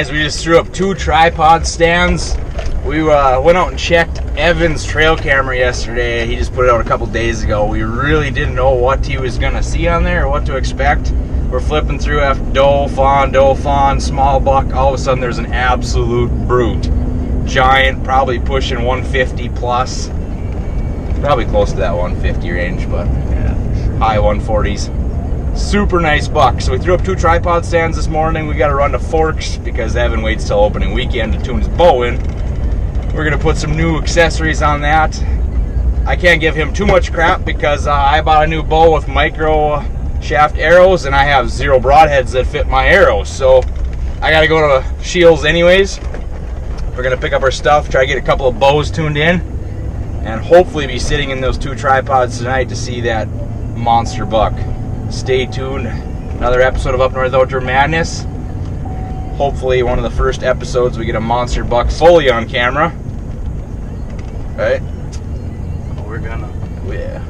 guys, we just threw up 2 tripod stands. We went out and checked Evan's trail camera yesterday. He just put it out a couple days ago. We really didn't know what he was gonna see on there or what to expect. We're flipping through doe, fawn, small buck. All of a sudden there's an absolute brute. Giant, probably pushing 150 plus. Probably close to that 150 range, but yeah, high 140s. Super nice buck. So we threw up 2 tripod stands this morning. We got to run to Forks because Evan waits till opening weekend to tune his bow in. We're going to put some new accessories on that. I can't give him too much crap because I bought a new bow with micro shaft arrows and I have 0 broadheads that fit my arrows. So I got to go to Scheels anyways. We're going to pick up our stuff, try to get a couple of bows tuned in, and hopefully be sitting in those 2 tripods tonight to see that monster buck. Stay tuned. Another episode of Up North Outdoor Madness. Hopefully one of the first episodes we get a monster buck fully on camera. Right? We're gonna. Yeah.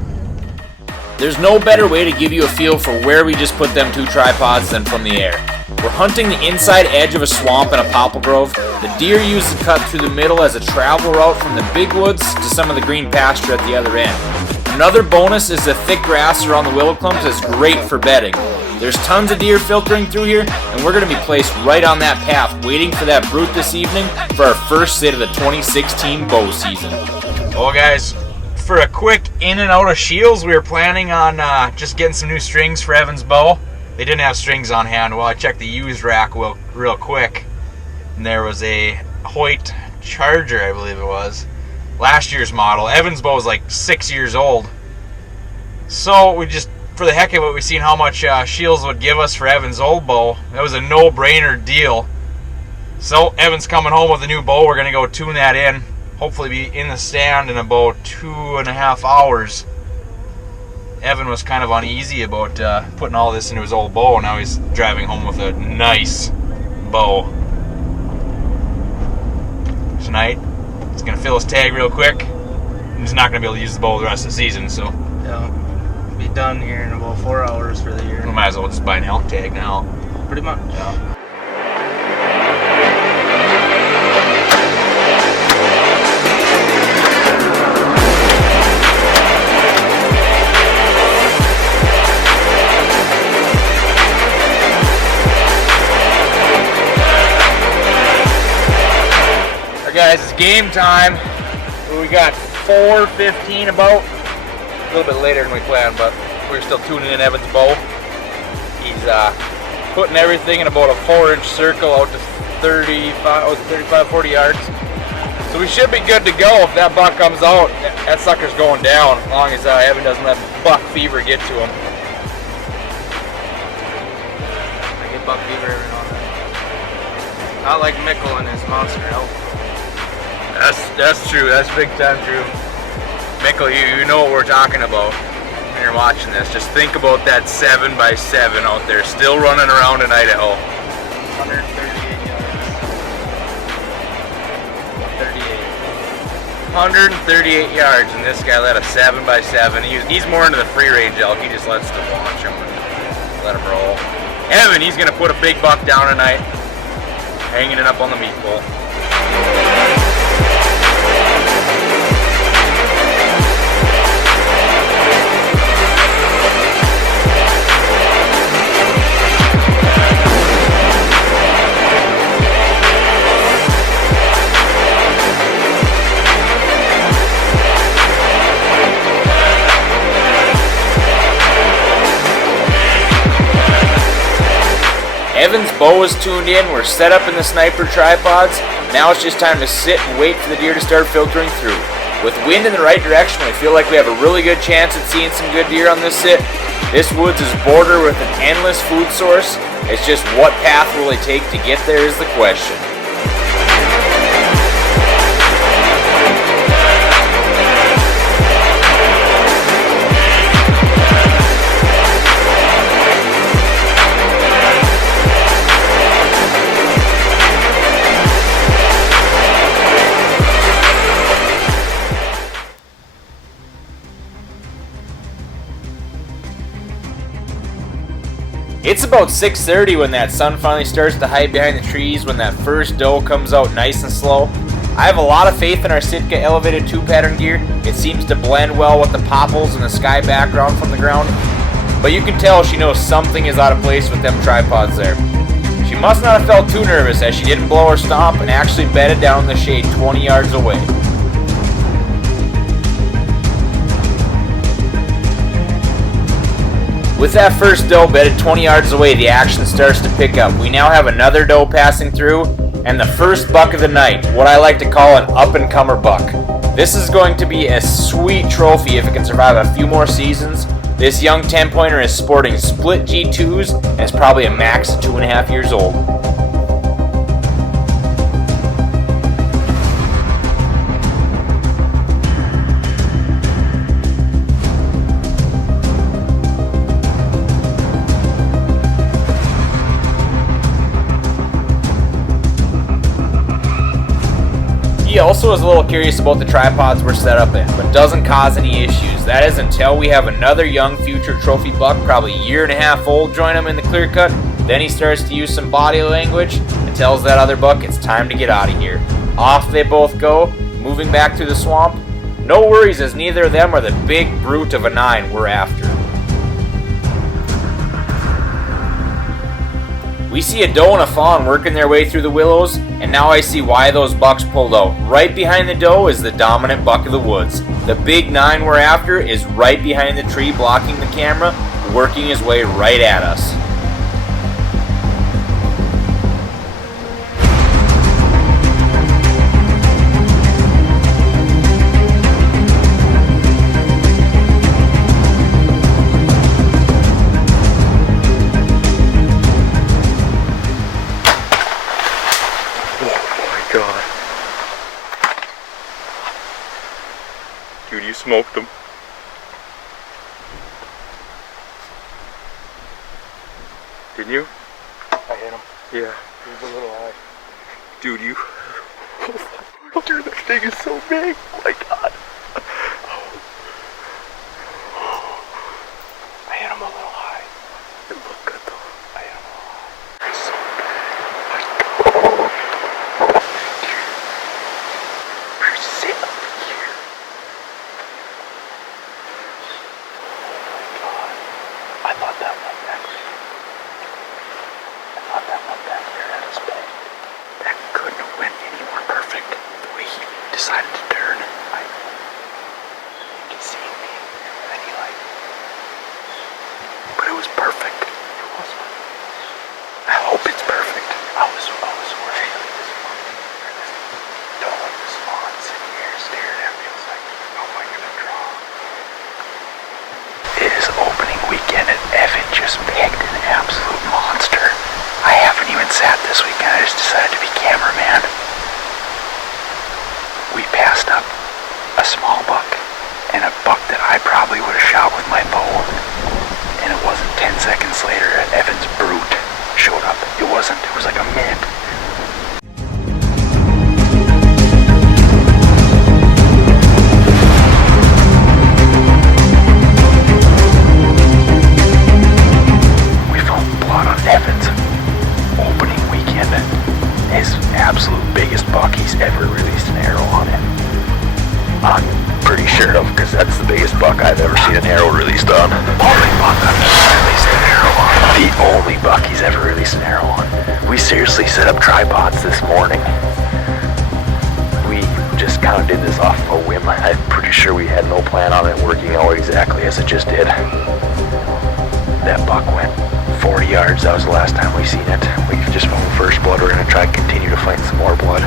There's no better way to give you a feel for where we just put them 2 tripods than from the air. We're hunting the inside edge of a swamp and a popple grove. The deer use the cut through the middle as a travel route from the big woods to some of the green pasture at the other end. Another bonus is the thick grass around the willow clumps is great for bedding. There's tons of deer filtering through here, and we're going to be placed right on that path, waiting for that brute this evening for our first sit of the 2016 bow season. Well, guys, for a quick in and out of Scheels, we were planning on just getting some new strings for Evan's bow. They didn't have strings on hand. Well, I checked the used rack real quick, and there was a Hoyt Charger, I believe it was. Last year's model. Evan's bow is like 6 years old. So we just, for the heck of it, we seen how much Scheels would give us for Evan's old bow. That was a no-brainer deal. So Evan's coming home with a new bow. We're going to go tune that in. Hopefully be in the stand in about 2.5 hours. Evan was kind of uneasy about putting all this into his old bow. Now he's driving home with a nice bow. Tonight, he's going to fill his tag real quick. He's not going to be able to use the bow the rest of the season, so. Yeah. Be done here in about 4 hours for the year. We might as well just buy an elk tag now. Pretty much. Yeah. Guys, it's game time. We got 4:15 about. A little bit later than we planned, but we're still tuning in Evan's bow. He's putting everything in about a 4-inch circle out to 35, 40 yards. So we should be good to go if that buck comes out. That sucker's going down as long as Evan doesn't let buck fever get to him. I get buck fever every now and then. Not like Mickle and his monster elk. That's true. That's big time true. Mickle, you know what we're talking about when you're watching this. Just think about that 7x7 out there, still running around in Idaho. 138 yards. 138 yards, and this guy let a 7x7. He's more into the free range elk. He just lets them launch him and let him roll. Evan, he's gonna put a big buck down tonight, hanging it up on the meat pole. Evan's bow is tuned in, we're set up in the sniper tripods. Now it's just time to sit and wait for the deer to start filtering through. With wind in the right direction, we feel like we have a really good chance at seeing some good deer on this sit. This woods is bordered with an endless food source. It's just what path will they take to get there is the question. It's about 6:30 when that sun finally starts to hide behind the trees, when that first doe comes out nice and slow. I have a lot of faith in our Sitka elevated 2-pattern gear. It seems to blend well with the popples and the sky background from the ground. But you can tell she knows something is out of place with them tripods there. She must not have felt too nervous as she didn't blow her stomp and actually bedded down in the shade 20 yards away. With that first doe bedded 20 yards away, the action starts to pick up. We now have another doe passing through, and the first buck of the night, what I like to call an up-and-comer buck. This is going to be a sweet trophy if it can survive a few more seasons. This young 10-pointer is sporting split G2s and is probably a max of 2.5 years old. He also is a little curious about the tripods we're set up in, but doesn't cause any issues. That is until we have another young future trophy buck, probably 1.5 years old, join him in the clear cut. Then he starts to use some body language and tells that other buck it's time to get out of here. Off they both go, moving back through the swamp. No worries, as neither of them are the big brute of a 9 we're after. We see a doe and a fawn working their way through the willows, and now I see why those bucks pulled out. Right behind the doe is the dominant buck of the woods. The big 9 we're after is right behind the tree blocking the camera, working his way right at us. Dude, you smoked them. Didn't you? I hit him. Yeah. He was a little high. Dude, you... Dude, that thing is so big. Oh my god. I hit him a little high. It looked good though. I hit him a little high. It's so big. Oh my god. Dude. You're sitting up here. I thought that went back there. I thought that went back there at his bed. That couldn't have went any more perfect. The way he decided to turn. I think he seen me. And then he like... But it was perfect. It was perfect. I hope it's perfect. I was worried. This dog with this fawn sitting here staring at me. I was like, how am I gonna draw? It is opening weekend and Evan just picked an absolute monster. I haven't even sat this weekend. I just decided to be cameraman. We passed up a small buck and a buck that I probably would have shot with my bow. And it wasn't 10 seconds later that Evan's brute showed up. It was like a minute. We found blood on Evan's opening weekend. His absolute biggest buck he's ever released an arrow on him. I'm pretty sure of, because that's the biggest buck I've ever seen an arrow released on. Only buck I've ever released an arrow on. The only buck he's ever released an arrow on. We seriously set up tripods this morning. We just kind of did this off of a whim. I'm pretty sure we had no plan on it working out exactly as it just did. That buck went 40 yards. That was the last time we seen it. We've just found first blood. We're going to try and continue to find some more blood.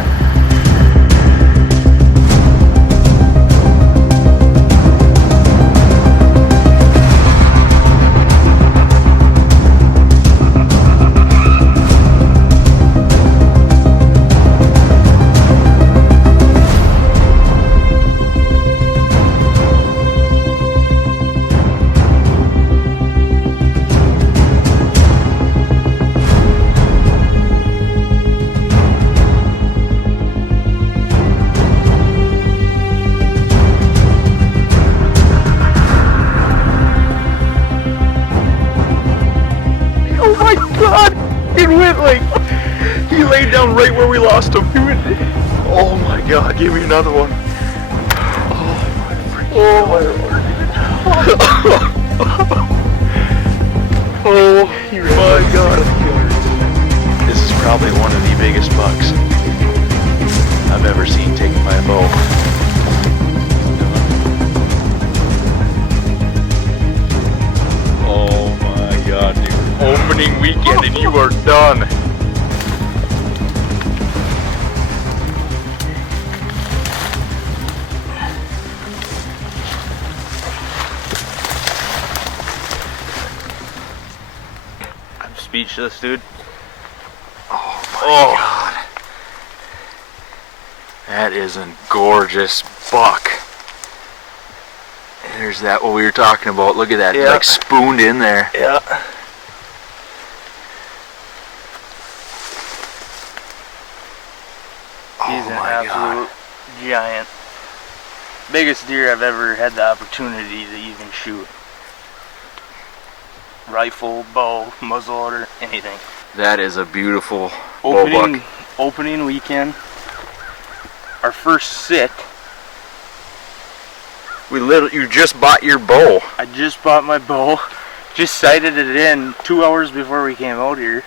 laid down right where we lost him. Oh my god, give me another one. Oh my lord. Oh my god. This is probably one of the biggest bucks I've ever seen taken by a bow. Oh my god, dude. Opening weekend and you are done. I'm speechless, dude. Oh my god. That is a gorgeous buck. There's that what we were talking about. Look at that, like spooned in there. Yeah. He's an absolute giant. Biggest deer I've ever had the opportunity to even shoot. Rifle, bow, muzzleloader, anything. That is a beautiful bull buck. Opening weekend. Our first sit. You just bought your bow. I just bought my bow. Just sighted it in 2 hours before we came out here.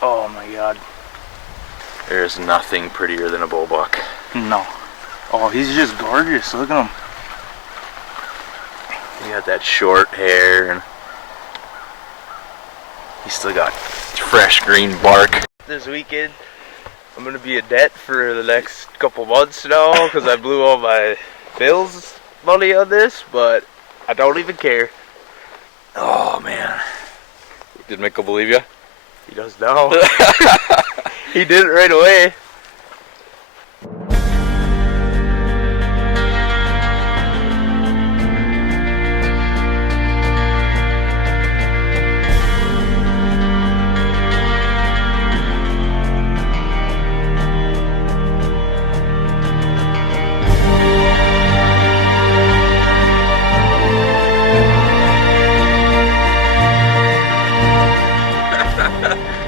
Oh my god. There's nothing prettier than a bull buck. No. Oh, he's just gorgeous. Look at him. He got that short hair and he's still got fresh green bark. This weekend, I'm gonna be a debt for the next couple months now because I blew all my bills money on this, but I don't even care. Oh man. Did Michael believe you? He does now. He did it right away.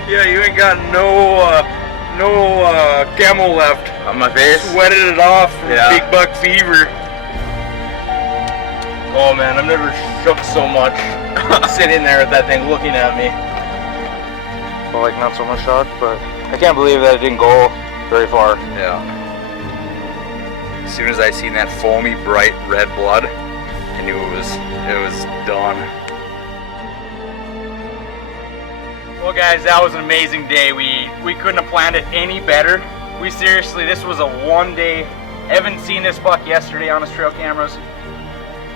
Yeah, you ain't got no camo left on my face. Sweated it off from Yeah. big buck fever. Oh man, I've never shook so much sitting there with that thing looking at me. Well, like not so much shot, but I can't believe that it didn't go very far. Yeah. As soon as I seen that foamy, bright red blood, I knew it was done. Well guys, that was an amazing day. We couldn't have planned it any better. We seriously, this was a one day. Evan seen this buck yesterday on his trail cameras.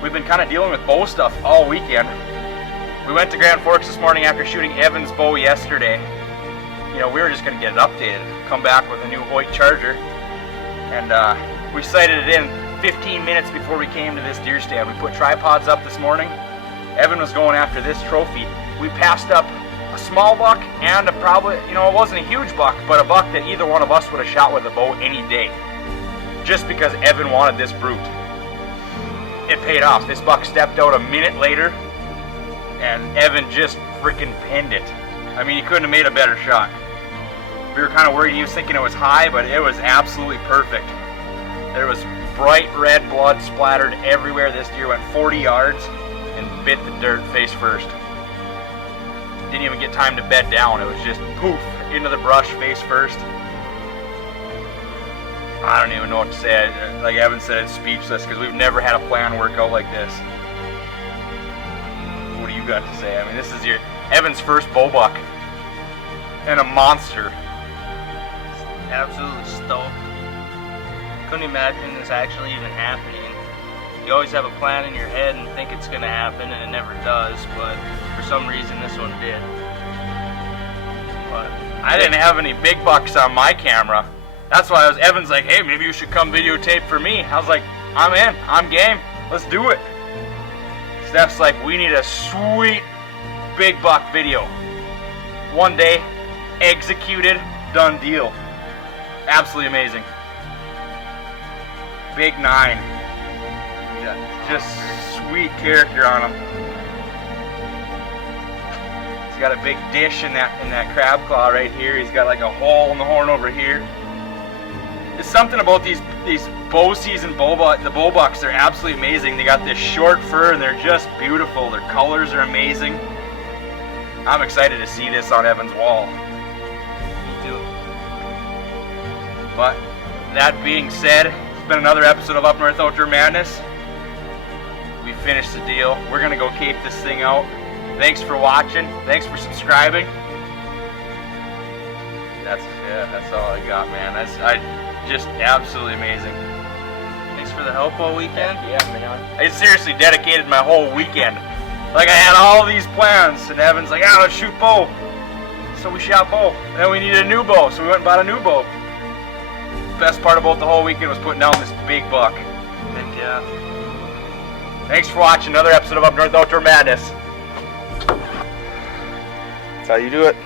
We've been kind of dealing with bow stuff all weekend. We went to Grand Forks this morning after shooting Evan's bow yesterday. You know, we were just gonna get it updated, come back with a new Hoyt Charger. And we sighted it in 15 minutes before we came to this deer stand. We put tripods up this morning. Evan was going after this trophy. We passed up a small buck and probably, you know, it wasn't a huge buck, but a buck that either one of us would have shot with a bow any day. Just because Evan wanted this brute. It paid off. This buck stepped out a minute later and Evan just freaking pinned it. I mean, he couldn't have made a better shot. We were kind of worried he was thinking it was high, but it was absolutely perfect. There was bright red blood splattered everywhere. This deer went 40 yards and bit the dirt face first. Didn't even get time to bed down. It was just poof into the brush face first. I don't even know what to say. Like Evan said, it's speechless because we've never had a plan work out like this. What do you got to say? I mean, this is your Evan's first bow buck and a monster. Absolutely stoked. Couldn't imagine this actually even happening. You always have a plan in your head and think it's gonna happen and it never does, but for some reason this one did. But I didn't have any big bucks on my camera. That's why Evan's like, hey, maybe you should come videotape for me. I was like, I'm in, I'm game, let's do it. Steph's like, we need a sweet big buck video. One day, executed, done deal. Absolutely amazing. Big 9. Yeah, just sweet character on him. He's got a big dish in that crab claw right here. He's got like a hole in the horn over here. There's something about these bow season the bow bucks. They're absolutely amazing. They got this short fur and they're just beautiful. Their colors are amazing. I'm excited to see this on Evan's wall. Me too. But that being said, it's been another episode of Up North Outdoor Madness. We finished the deal. We're gonna go cape this thing out. Thanks for watching. Thanks for subscribing. That's all I got, man. That's just absolutely amazing. Thanks for the help all weekend. Yeah, man. I seriously dedicated my whole weekend. Like I had all these plans, and Evan's like, "Ah, let's shoot bow." So we shot bow. Then we needed a new bow, so we went and bought a new bow. Best part about the whole weekend was putting down this big buck. Heck yeah. Thanks for watching another episode of Up North Outdoor Madness. That's how you do it.